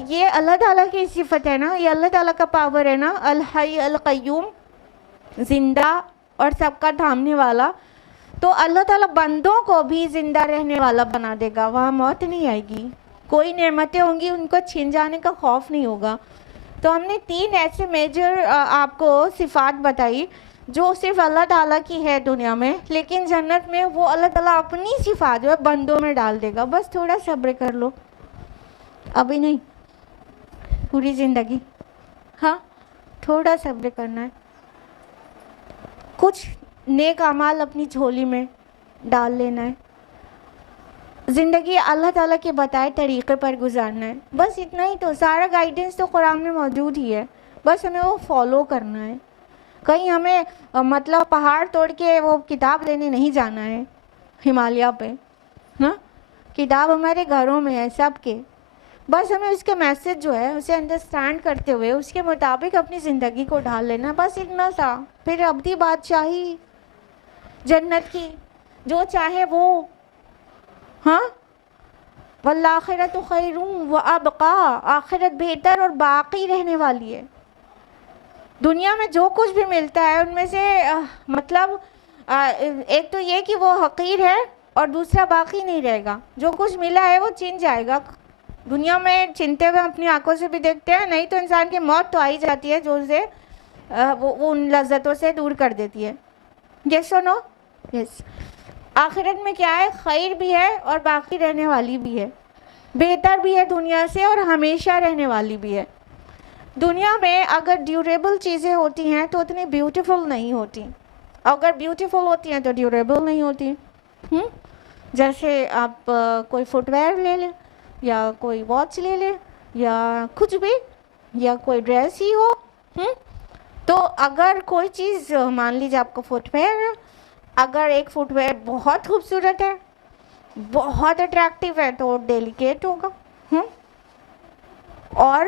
یہ اللہ تعالیٰ کی صفت ہے نا, یہ اللہ تعالیٰ کا پاور ہے نا, الحی القیوم, زندہ اور سب کا تھامنے والا. تو اللہ تعالیٰ بندوں کو بھی زندہ رہنے والا بنا دے گا. وہاں موت نہیں آئے گی, کوئی نعمتیں ہوں گی ان کو چھین جانے کا خوف نہیں ہوگا. تو ہم نے 3 ایسے میجر آپ کو صفات بتائی جو صرف اللہ تعالیٰ کی ہے دنیا میں, لیکن جنت میں وہ اللہ تعالیٰ اپنی صفات جو ہے بندوں میں ڈال دے گا. بس تھوڑا صبر کر لو, ابھی نہیں, پوری زندگی, ہاں تھوڑا صبر کرنا ہے. کچھ نیک اعمال اپنی جھولی میں ڈال لینا ہے. زندگی اللہ تعالیٰ کے بتائے طریقے پر گزارنا ہے. بس اتنا ہی تو, سارا گائیڈنس تو قرآن میں موجود ہی ہے, بس ہمیں وہ فالو کرنا ہے. کہیں ہمیں مطلب پہاڑ توڑ کے وہ کتاب لینے نہیں جانا ہے ہمالیہ پہ نا. کتاب ہمارے گھروں میں ہے سب کے, بس ہمیں اس کے میسج جو ہے اسے انڈرسٹینڈ کرتے ہوئے اس کے مطابق اپنی زندگی کو ڈھال لینا, بس اتنا سا. پھر ابدی بادشاہی جنت کی, جو چاہے وہ. ہاں, والآخرۃ خیر وابقیٰ, آخرت بہتر اور باقی رہنے والی ہے. دنیا میں جو کچھ بھی ملتا ہے ان میں سے مطلب ایک تو یہ کہ وہ حقیر ہے اور دوسرا باقی نہیں رہے گا. جو کچھ ملا ہے وہ چھن جائے گا. دنیا میں چھنتے ہوئے اپنی آنکھوں سے بھی دیکھتے ہیں, نہیں تو انسان کی موت تو آئی جاتی ہے جو اسے وہ ان لذتوں سے دور کر دیتی ہے. یس اور نو؟ یس. آخرت میں کیا ہے, خیر بھی ہے اور باقی رہنے والی بھی ہے, بہتر بھی ہے دنیا سے اور ہمیشہ رہنے والی بھی ہے. دنیا میں اگر ڈیوریبل چیزیں ہوتی ہیں تو اتنی بیوٹیفل نہیں ہوتی, اگر بیوٹیفل ہوتی ہیں تو ڈیوریبل نہیں ہوتی. جیسے آپ کوئی فٹ ویئر لے لیں یا کوئی واچ لے لیں یا کچھ بھی, یا کوئی ڈریس ہی ہو. تو اگر کوئی چیز, مان لیجیے آپ کو فٹ ویئر ہے, اگر ایک فٹ ویئر بہت خوبصورت ہے, بہت اٹریکٹیو ہے تو ڈیلیکیٹ ہوگا, اور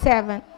7,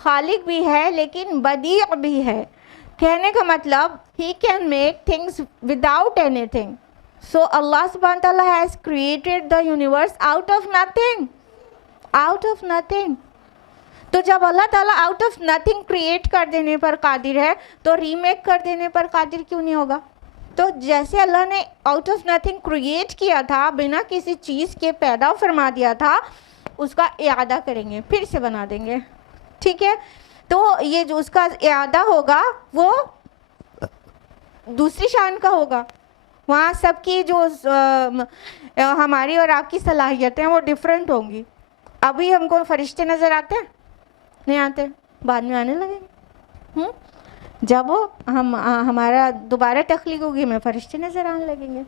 خالق بھی ہے لیکن بدیع بھی ہے. کہنے کا مطلب he can make things without anything. So Allah subhanahu wa ta'ala has created the universe out of nothing. Out of nothing. تو جب اللہ تعالیٰ آؤٹ آف نتھنگ کریٹ کر دینے پر قادر ہے تو ریمیک کر دینے پر قادر کیوں نہیں ہوگا؟ تو جیسے اللہ نے آؤٹ آف نتھنگ کریٹ کیا تھا، بنا کسی چیز کے پیدا فرما دیا تھا، اس کا اعادہ کریں گے، پھر سے بنا دیں گے. ٹھیک ہے؟ تو یہ جو اس کا اعادہ ہوگا وہ دوسری شان کا ہوگا. وہاں سب کی جو ہماری اور آپ کی صلاحیتیں وہ ڈیفرنٹ ہوں گی. ابھی ہم کو فرشتے نظر آتے ہیں؟ نہیں آتے، بعد میں آنے لگیں گے. جب ہمارا دوبارہ تخلیق ہوگی ہمیں فرشتے نظر آنے لگیں گے.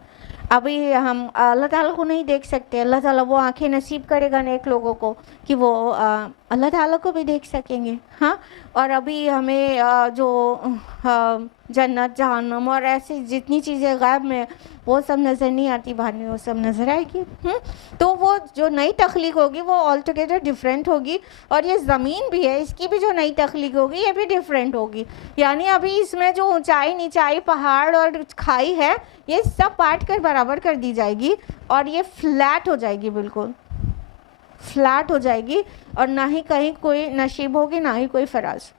ابھی ہم اللہ تعالیٰ کو نہیں دیکھ سکتے. اللہ تعالیٰ وہ آنکھیں نصیب کرے گا نیک لوگوں کو کہ وہ اللہ تعالیٰ کو بھی دیکھ سکیں گے. ہاں، اور ابھی ہمیں جو جنت جہنم اور ایسی جتنی چیزیں غیب میں وہ سب نظر نہیں آتی، بعد میں وہ سب نظر آئے گی. تو وہ جو نئی تخلیق ہوگی وہ آل ٹوگیدر ڈفرینٹ ہوگی. اور یہ زمین بھی ہے، اس کی بھی جو نئی تخلیق ہوگی یہ بھی ڈفرینٹ ہوگی. یعنی ابھی اس میں جو اونچائی نیچائی پہاڑ اور کھائی ہے یہ سب بانٹ کر برابر کر دی جائے گی اور یہ فلیٹ ہو جائے گی، بالکل فلیٹ ہو جائے گی. اور نہ ہی کہیں کوئی نشیب ہوگی نہ ہی کوئی فراز.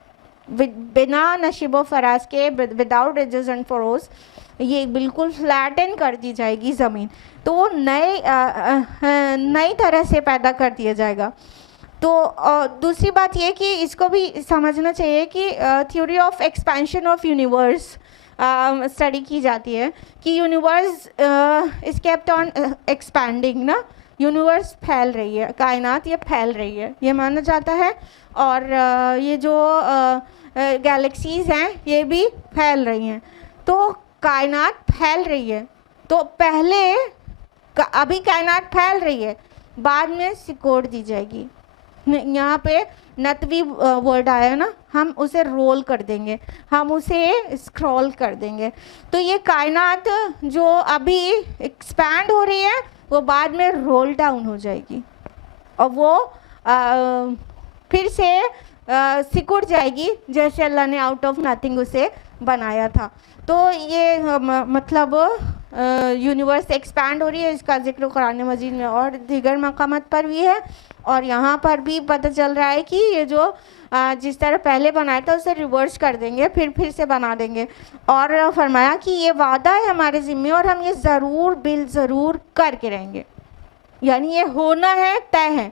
بنا نشیب و فراز کے، وداؤٹ ایجز اینڈ فروز، یہ بالکل فلیٹن کر دی جائے گی زمین. تو وہ نئی طرح سے پیدا کر دیا جائے گا. تو دوسری بات یہ کہ اس کو بھی سمجھنا چاہیے کہ theory of expansion of universe study کی جاتی ہے کہ universe is kept on expanding نا. یونیورس پھیل رہی ہے، کائنات یہ پھیل رہی ہے، یہ مانا جاتا ہے. اور یہ جو گیلیکسیز ہیں یہ بھی پھیل رہی ہیں. تو کائنات پھیل رہی ہے. تو پہلے ابھی کائنات پھیل رہی ہے، بعد میں سکوڑ دی جائے گی. یہاں پہ نتوی ورڈ آیا نا، ہم اسے رول کر دیں گے، ہم اسے اسکرول کر دیں گے. تو یہ کائنات جو ابھی ایکسپینڈ ہو رہی ہے وہ بعد میں رول ڈاؤن ہو جائے گی اور وہ پھر سے سکڑ جائے گی جیسے اللہ نے آؤٹ آف نتھنگ اسے بنایا تھا. تو یہ مطلب یونیورس ایکسپینڈ ہو رہی ہے، اس کا ذکر قرآن مجید میں اور دیگر مقامات پر بھی ہے. اور یہاں پر بھی پتہ چل رہا ہے کہ یہ جو جس طرح پہلے بنایا تھا اسے ریورس کر دیں گے، پھر سے بنا دیں گے. اور فرمایا کہ یہ وعدہ ہے ہمارے ذمے اور ہم یہ ضرور بالضرور کر کے رہیں گے. یعنی یہ ہونا ہے، طے ہے.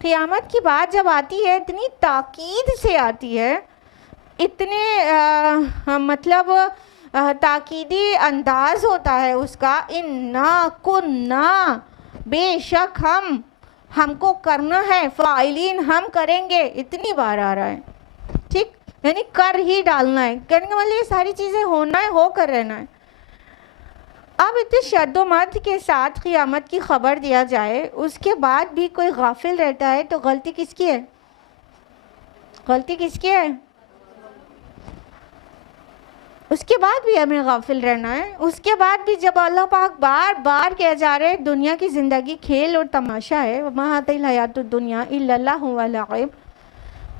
قیامت کی بات جب آتی ہے اتنی تاکید سے آتی ہے، اتنے مطلب تاکیدی انداز ہوتا ہے اس کا. انا کننا، بے شک ہم کو کرنا ہے، فاعلین ہم کریں گے، اتنی بار آ رہا ہے. ٹھیک، یعنی کر ہی ڈالنا ہے. کرنے کا مطلب یہ ساری چیزیں ہونا ہے، ہو کر رہنا ہے. اب اتنے شد و مد کے ساتھ قیامت کی خبر دیا جائے، اس کے بعد بھی کوئی غافل رہتا ہے تو غلطی کس کی ہے؟ غلطی کس کی ہے؟ اس کے بعد بھی ہمیں غافل رہنا ہے. اس کے بعد بھی جب اللہ پاک بار بار کہہ جا رہے دنیا کی زندگی کھیل اور تماشا ہے، وَمَا هَٰذِهِ الْحَيَاةُ الدُّنْيَا إِلَّا اللَّهُ وَلَعِبٌ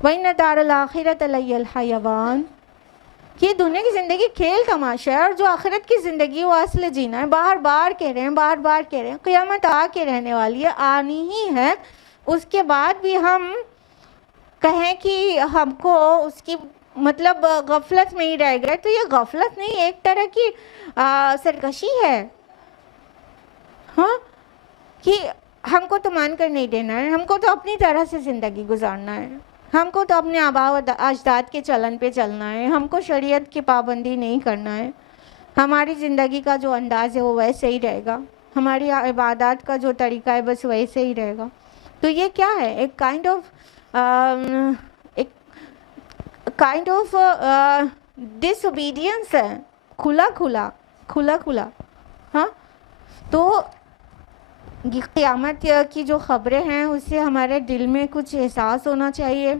وَإِنَّ دَارَ الْآخِرَةَ لَهِيَ الْحَيَوَانُ. یہ دنیا کی زندگی کھیل تماشا ہے اور جو آخرت کی زندگی وہ اصل جینا ہے. بار بار کہہ رہے ہیں، بار بار کہہ رہے ہیں. قیامت آ کے رہنے والی ہے، آنی ہی ہے. اس کے بعد بھی ہم کہیں کہ ہم کو اس کی مطلب غفلت میں ہی رہ گئے، تو یہ غفلت نہیں، ایک طرح کی سرکشی ہے. ہاں، کہ ہم کو تو مان کر نہیں دینا ہے، ہم کو تو اپنی طرح سے زندگی گزارنا ہے، ہم کو تو اپنے آباء و اجداد کے چلن پہ چلنا ہے، ہم کو شریعت کی پابندی نہیں کرنا ہے. ہماری زندگی کا جو انداز ہے وہ ویسے ہی رہے گا، ہماری عبادات کا جو طریقہ ہے بس ویسے ہی رہے گا. تو یہ کیا ہے؟ ایک کائنڈ آف ڈس اوبیڈینس ہے، کھلا کھلا. ہاں، تو قیامت کی جو خبریں ہیں اس سے ہمارے دل میں کچھ احساس ہونا چاہیے.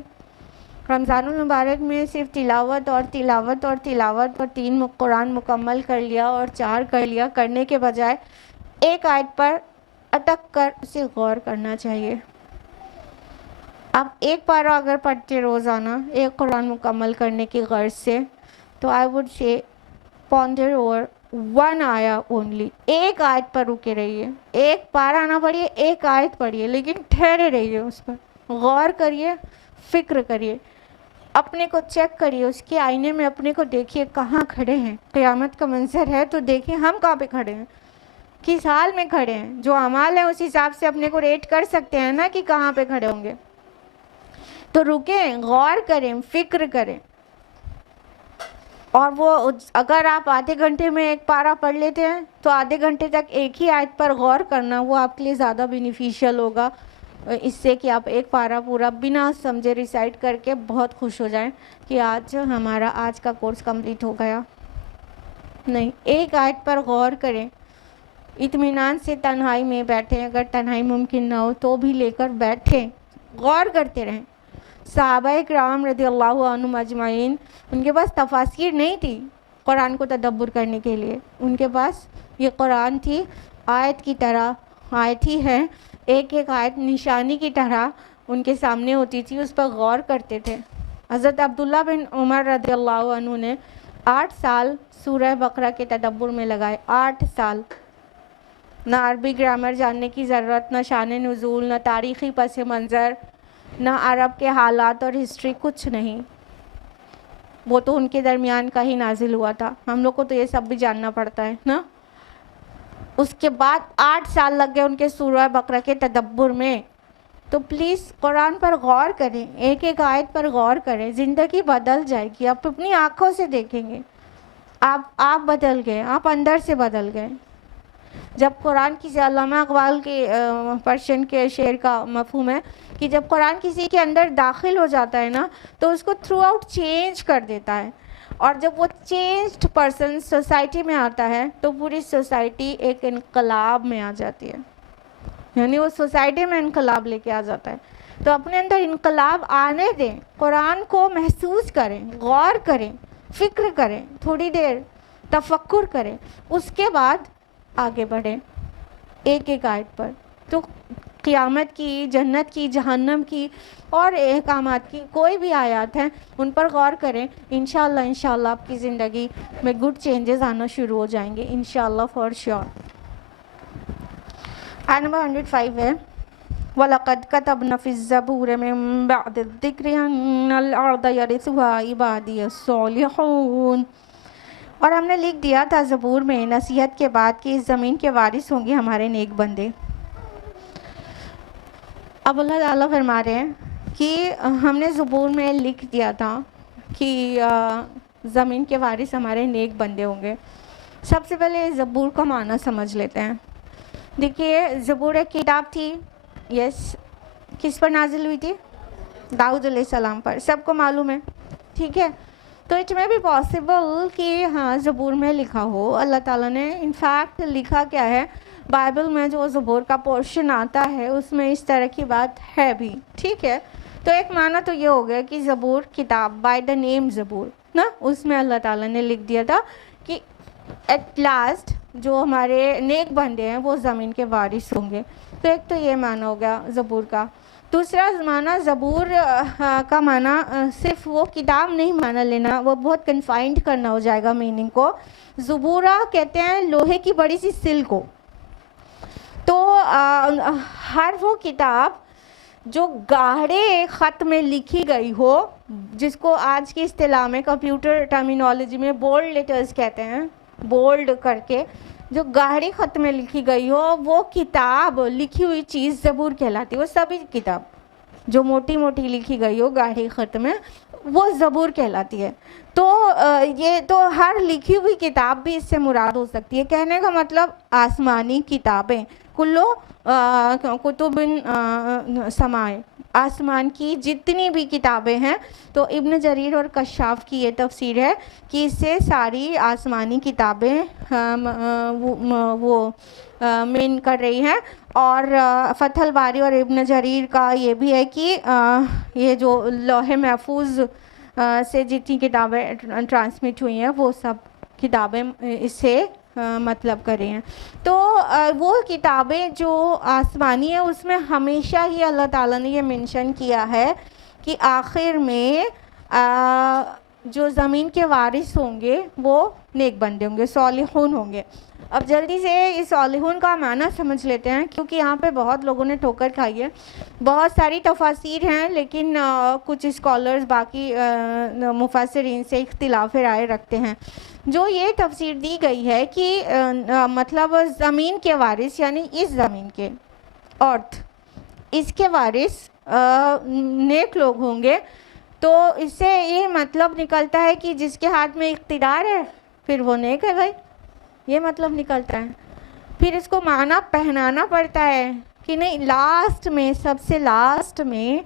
رمضان المبارک میں صرف تلاوت اور 3 قرآن مکمل کر لیا اور 4 کر لیا، کرنے کے بجائے ایک آیت پر اٹک کر اسے غور کرنا چاہیے. آپ ایک پارہ اگر پڑھتے روزانہ ایک قرآن مکمل کرنے کی غرض سے تو I would say ponder over one آیا اونلی. ایک آیت پر رکے رہیے, ایک پارہ نہ پڑھیے, ایک آیت پڑھیے, لیکن ٹھہرے رہیے اس پر, غور کریے, فکر کریے, اپنے کو چیک کریے, اس کے آئینے میں اپنے کو دیکھیے کہاں کھڑے ہیں. قیامت کا منظر ہے تو دیکھیں ہم کہاں پہ کھڑے ہیں, کس حال میں کھڑے ہیں. جو اعمال ہیں اس حساب سے اپنے کو ریٹ کر سکتے ہیں نا کہ کہاں پہ کھڑے ہوں گے. تو رکیں, غور کریں, فکر کریں. اور وہ اگر آپ آدھے گھنٹے میں ایک پارہ پڑھ لیتے ہیں تو آدھے گھنٹے تک ایک ہی آیت پر غور کرنا وہ آپ کے لیے زیادہ بینیفیشیل ہوگا, اس سے کہ آپ ایک پارہ پورا بنا سمجھے ریسائٹ کر کے بہت خوش ہو جائیں کہ آج ہمارا آج کا کورس کمپلیٹ ہو گیا. نہیں, ایک آیت پر غور کریں, اطمینان سے تنہائی میں بیٹھیں, اگر تنہائی ممکن نہ ہو تو بھی لے کر بیٹھیں, غور کرتے رہیں. صحابہ کرام رضی اللہ عنہم اجمعین, ان کے پاس تفاسیر نہیں تھی قرآن کو تدبر کرنے کے لیے. ان کے پاس یہ قرآن تھی آیت کی طرح, آیت ہی ہے, ایک ایک آیت نشانی کی طرح ان کے سامنے ہوتی تھی, اس پر غور کرتے تھے. حضرت عبداللہ بن عمر رضی اللہ عنہ نے 8 سال سورہ بقرہ کے تدبر میں لگائے. 8 سال. نہ عربی گرامر جاننے کی ضرورت, نہ شان نزول, نہ تاریخی پس منظر, نہ عرب کے حالات اور ہسٹری, کچھ نہیں. وہ تو ان کے درمیان کا ہی نازل ہوا تھا, ہم لوگ کو تو یہ سب بھی جاننا پڑتا ہے نا. اس کے بعد 8 سال لگ گئے ان کے سورہ بقرہ کے تدبر میں. تو پلیز قرآن پر غور کریں, ایک ایک آیت پر غور کریں, زندگی بدل جائے گی. آپ اپنی آنکھوں سے دیکھیں گے آپ بدل گئے, آپ اندر سے بدل گئے. جب قرآن کسی, علامہ اقبال کے پرشین کے شعر کا مفہوم ہے کہ جب قرآن کسی کے اندر داخل ہو جاتا ہے نا تو اس کو تھرو آؤٹ چینج کر دیتا ہے, اور جب وہ چینجڈ پرسن سوسائٹی میں آتا ہے تو پوری سوسائٹی ایک انقلاب میں آ جاتی ہے, یعنی وہ سوسائٹی میں انقلاب لے کے آ جاتا ہے. تو اپنے اندر انقلاب آنے دیں, قرآن کو محسوس کریں, غور کریں, فکر کریں, تھوڑی دیر تفکر کریں, اس کے بعد آگے بڑھیں ایک ایک آیت پر. تو قیامت کی, جنت کی, جہنم کی اور احکامات کی کوئی بھی آیات ہیں ان پر غور کریں. انشاءاللہ آپ کی زندگی میں گڈ چینجز آنا شروع ہو جائیں گے انشاءاللہ, فار شیور. آیت نمبر 105 ہے وَلَقَدْ كَتَبْنَا فِي الزَّبُورِ مِن بَعْدِ الذِّكْرِ أَنَّ الْأَرْضَ يَرِثُهَا عِبَادِيَ الصَّالِحُونَ. اور ہم نے لکھ دیا تھا زبور میں نصیحت کے بعد کہ اس زمین کے وارث ہوں گے ہمارے نیک بندے. اب اللہ تعالیٰ فرما رہے ہیں کہ ہم نے زبور میں لکھ دیا تھا کہ زمین کے وارث ہمارے نیک بندے ہوں گے. سب سے پہلے زبور کا معنی سمجھ لیتے ہیں. دیکھیے, زبور ایک کتاب تھی, یس, کس پر نازل ہوئی تھی؟ داؤد علیہ السلام پر, سب کو معلوم ہے, ٹھیک ہے. تو اٹ میں بھی پاسبل کہ ہاں زبور میں لکھا ہو. اللہ تعالیٰ نے انفیکٹ لکھا کیا ہے, بائبل میں جو زبور کا پورشن آتا ہے اس میں اس طرح کی بات ہے بھی, ٹھیک ہے. تو ایک معنی تو یہ ہو گیا کہ زبور کتاب, بائی دا نیم زبور نا, اس میں اللہ تعالیٰ نے لکھ دیا تھا کہ ایٹ لاسٹ جو ہمارے نیک بندے ہیں وہ زمین کے وارث ہوں گے. تو ایک تو یہ معنی ہو گیا زبور کا. دوسرا معنی زبور کا معنی صرف وہ کتاب نہیں معنی لینا, وہ بہت کنفائنڈ کرنا ہو جائے گا میننگ کو. زبورہ کہتے ہیں لوہے کی بڑی سی سل کو. تو ہر وہ کتاب جو گاڑھے خط میں لکھی گئی ہو, جس کو آج کی اصطلاح میں کمپیوٹر ٹرمینالوجی میں بولڈ لیٹرز کہتے ہیں, بولڈ کر کے جو گاڑھی خط میں لکھی گئی ہو, وہ کتاب, لکھی ہوئی چیز زبور کہلاتی ہے. وہ سبھی کتاب جو موٹی موٹی لکھی گئی ہو گاڑھی خط میں وہ زبور کہلاتی ہے. تو یہ تو ہر لکھی ہوئی کتاب بھی اس سے مراد ہو سکتی ہے. کہنے کا مطلب آسمانی کتابیں, کلو کتب سمائے, آسمان کی جتنی بھی کتابیں ہیں. تو ابن جریر اور کشاف کی یہ تفسیر ہے کہ اس سے ساری آسمانی کتابیں وہ مین کر رہی ہیں. اور فتح الباری اور ابن جریر کا یہ بھی ہے کہ یہ جو لوح محفوظ سے جتنی کتابیں ٹرانسمٹ ہوئی ہیں وہ سب کتابیں اس سے مطلب کرے ہیں. تو وہ کتابیں جو آسمانی ہیں اس میں ہمیشہ ہی اللہ تعالیٰ نے یہ منشن کیا ہے کہ آخر میں جو زمین کے وارث ہوں گے وہ نیک بندے ہوں گے, صالحون ہوں گے. اب جلدی سے اس صالحون کا معنی سمجھ لیتے ہیں, کیونکہ یہاں پہ بہت لوگوں نے ٹھوکر کھائی ہے. بہت ساری تفاسیر ہیں, لیکن کچھ اسکالرز باقی مفسرین سے اختلاف رائے رکھتے ہیں. جو یہ تفسیر دی گئی ہے کہ مطلب زمین کے وارث یعنی اس زمین کے ارتھ, اس کے وارث نیک لوگ ہوں گے. تو اس سے یہ مطلب نکلتا ہے کہ جس کے ہاتھ میں اقتدار ہے پھر وہ نیک ہے بھائی, یہ مطلب نکلتا ہے. پھر اس کو معنی پہنانا پڑتا ہے کہ نہیں, لاسٹ میں, سب سے لاسٹ میں,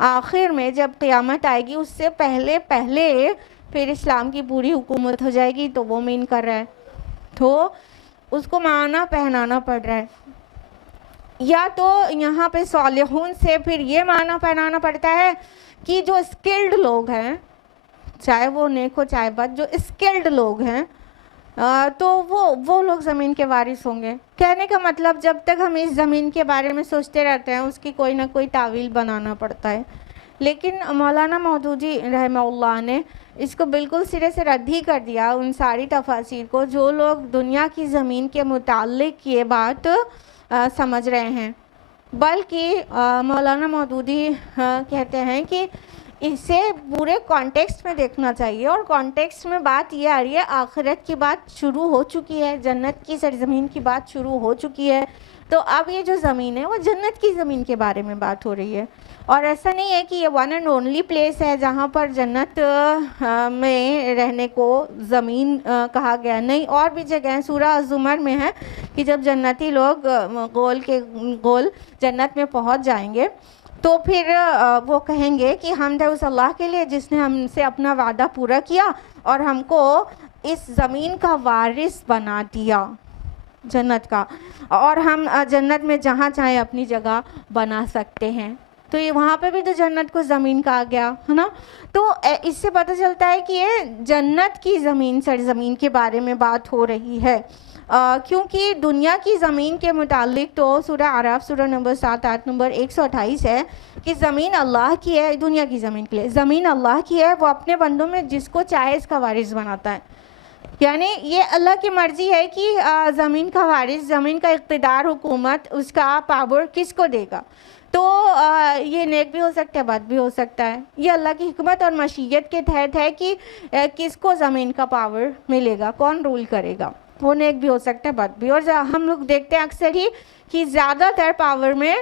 آخر میں جب قیامت آئے گی اس سے پہلے پھر اسلام کی پوری حکومت ہو جائے گی, تو وہ مین کر رہا ہے. تو اس کو معنی پہنانا پڑ رہا ہے. یا تو یہاں پہ صالحون سے پھر یہ معنی پہنانا پڑتا ہے کہ جو اسکلڈ لوگ ہیں, چاہے وہ نیک ہو چاہے بد, جو اسکلڈ لوگ ہیں تو وہ لوگ زمین کے وارث ہوں گے. کہنے کا مطلب جب تک ہم اس زمین کے بارے میں سوچتے رہتے ہیں اس کی کوئی نہ کوئی تعویل بنانا پڑتا ہے. لیکن مولانا مودودی رحمہ اللہ نے اس کو بالکل سرے سے رد ہی کر دیا, ان ساری تفاسیر کو جو لوگ دنیا کی زمین کے متعلق یہ بات سمجھ رہے ہیں. بلکہ مولانا مودودی کہتے ہیں کہ اسے پورے کانٹیکسٹ میں دیکھنا چاہیے, اور کانٹیکسٹ میں بات یہ آ رہی ہے آخرت کی بات شروع ہو چکی ہے, جنت کی سرزمین کی بات شروع ہو چکی ہے. تو اب یہ جو زمین ہے وہ جنت کی زمین کے بارے میں بات ہو رہی ہے. اور ایسا نہیں ہے کہ یہ ون اینڈ اونلی پلیس ہے جہاں پر جنت میں رہنے کو زمین کہا گیا, نہیں, اور بھی جگہ ہیں. سورہ الزمر میں ہے کہ جب جنتی لوگ گول جنت میں پہنچ جائیں گے تو پھر وہ کہیں گے کہ حمد ہے اس اللہ کے لیے جس نے ہم سے اپنا وعدہ پورا کیا اور ہم کو اس زمین کا وارث بنا دیا جنت کا, اور ہم جنت میں جہاں چاہیں اپنی جگہ بنا سکتے ہیں. تو یہ وہاں پہ بھی تو جنت کو زمین کہا گیا ہے نا. تو اس سے پتہ چلتا ہے کہ یہ جنت کی زمین سرزمین کے بارے میں بات ہو رہی ہے. کیونکہ دنیا کی زمین کے متعلق تو سورہ اعراف سورہ نمبر 7 آیت نمبر 128 ہے کہ زمین اللہ کی ہے. دنیا کی زمین کے لیے زمین اللہ کی ہے, وہ اپنے بندوں میں جس کو چاہے اس کا وارث بناتا ہے. یعنی یہ اللہ کی مرضی ہے کہ زمین کا وارث, زمین کا اقتدار, حکومت, اس کا پاور کس کو دے گا. تو یہ نیک بھی ہو سکتا ہے, بد بھی ہو سکتا ہے. یہ اللہ کی حکمت اور مشیت کے تحت ہے کہ کس کو زمین کا پاور ملے گا, کون رول کرے گا. وہ نیک بھی ہو سکتا ہے, بد بھی. اور ہم لوگ دیکھتے ہیں اکثر ہی کہ زیادہ تر پاور میں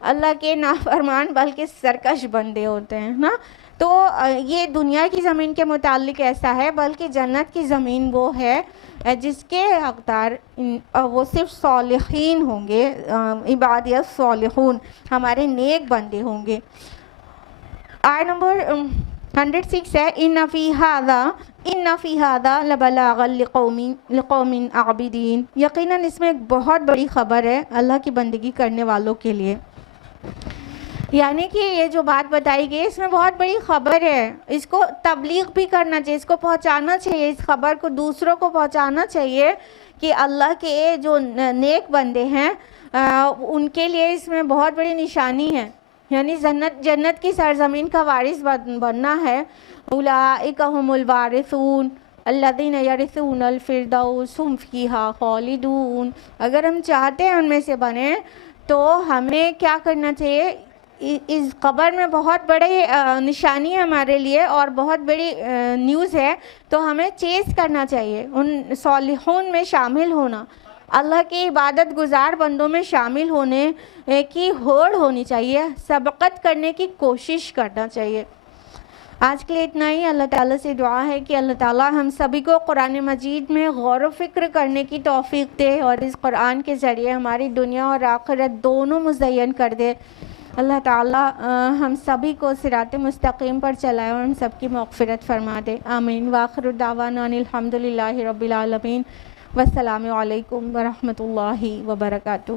اللہ کے نافرمان بلکہ سرکش بندے ہوتے ہیں نا. تو یہ دنیا کی زمین کے متعلق ایسا ہے, بلکہ جنت کی زمین وہ ہے جس کے حقدار وہ صرف صالحین ہوں گے, عبادیت صالحون, ہمارے نیک بندے ہوں گے. آیت نمبر 106 ہے ان فی ھذا لبلاغا لقوم عابدین. یقیناً اس میں ایک بہت بڑی خبر ہے اللہ کی بندگی کرنے والوں کے لیے. یعنی کہ یہ جو بات بتائی گئی اس میں بہت بڑی خبر ہے, اس کو تبلیغ بھی کرنا چاہیے, اس کو پہنچانا چاہیے, اس خبر کو دوسروں کو پہنچانا چاہیے کہ اللہ کے جو نیک بندے ہیں ان کے لیے اس میں بہت بڑی نشانی ہے. یعنی جنت کی سرزمین کا وارث بننا ہے. اولئک هم الوارثون الذین یرثون الفردوس هم فیہا خالدون. اگر ہم چاہتے ہیں ان میں سے بنیں تو ہمیں کیا کرنا چاہیے, اس قبر میں بہت بڑی نشانی ہے ہمارے لیے اور بہت بڑی نیوز ہے. تو ہمیں چیز کرنا چاہیے, ان صالحون میں شامل ہونا, اللہ کے عبادت گزار بندوں میں شامل ہونے کی ہوڑ ہونی چاہیے, سبقت کرنے کی کوشش کرنا چاہیے. آج کے لیے اتنا ہی. اللہ تعالیٰ سے دعا ہے کہ اللہ تعالیٰ ہم سبھی کو قرآن مجید میں غور و فکر کرنے کی توفیق دے اور اس قرآن کے ذریعے ہماری دنیا اور آخرت دونوں مزین کر دے. اللہ تعالیٰ ہم سبھی کو صراط مستقیم پر چلائے اور ہم سب کی مغفرت فرما دے. آمین. وآخر دعوانا ان الحمدللہ رب العالمین. والسلام علیکم ورحمۃ اللہ وبرکاتہ.